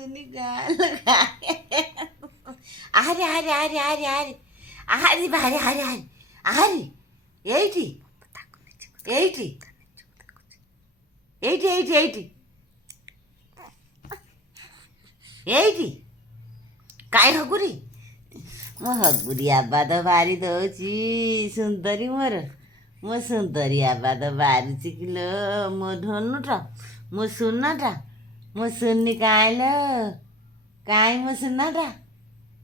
सुनी गाल ଆହାରି ଆହାରି ଆହାରି ଆହାରି ଆହାରି ଆହାରି ବାହାରି ଆହାରି ଆହାରି ଆହାରି ଏଇଠି ଏଇଠି ଏଇଠି ଏଇଠି ଏଇଠି ଏଇଠି କାଇଁ ହଗୁରି ମୋ ହଗୁରି ଆବାଦ ବାରି ଦଉଛି ସୁନ୍ଦରୀ ମୋର ମୋ ସୁନ୍ଦରୀ ଆବାଦ ବାରିଛି କିଲୋ ମୋ ଧନୁଟା ମୋ ସୁନାଟା ମୋ ସୁନି କାଇଁଲୋ କାଇଁ ମୋ ସୁନାଟା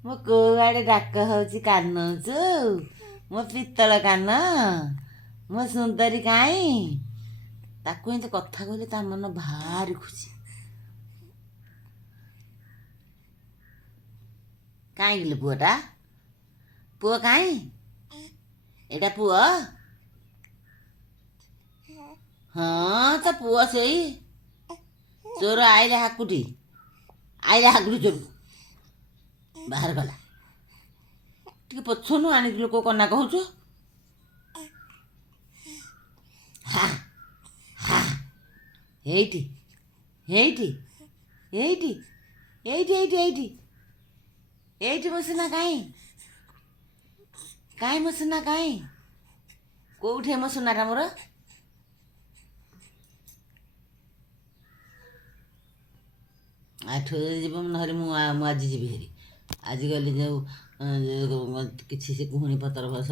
ମୋ କୋଉଆଡ଼େ ଡାକ ହେଉଛି କାନଉଛୁ ମୋ ପିତ୍ତଳ କାନ ମୋ ସୁନ୍ଦରୀ କାଇଁ ତାକୁ ଏମିତି କଥା କହିଲେ ତା ମନ ଭାରି ଖୁସି କାହିଁକି ଲୋ ପୁଅଟା ପୁଅ କାଇଁ ଏଇଟା ପୁଅ ହଁ ତ ପୁଅ ସେଇ ଚୋର ଆଇଲା ହାକୁଟି ଚୋର ବାହାର ଗଲା ଟିକେ ପଛନୁ ଆଣିକି ଲୋକ କନା କହୁଛୁ ହା ହା ଏଇଠି ଏଇଠି ଏଇଠି ଏଇଠି ଏଇଠି ଏଇଠି ଏଇଠି ମୋ ସୁନା କାଇଁ କାଇଁ ମୋ ସୁନା କାଇଁ କୋଉଠି ମୋ ସୁନାଟା ମୋର ଆଠ ଯିବ ନହେଲେ ମୁଁ ଆଜି ଯିବି ହେରି ଆଜି ଗଲି ଯେଉଁ କିଛି ସେ କୁହୁଣି ପତର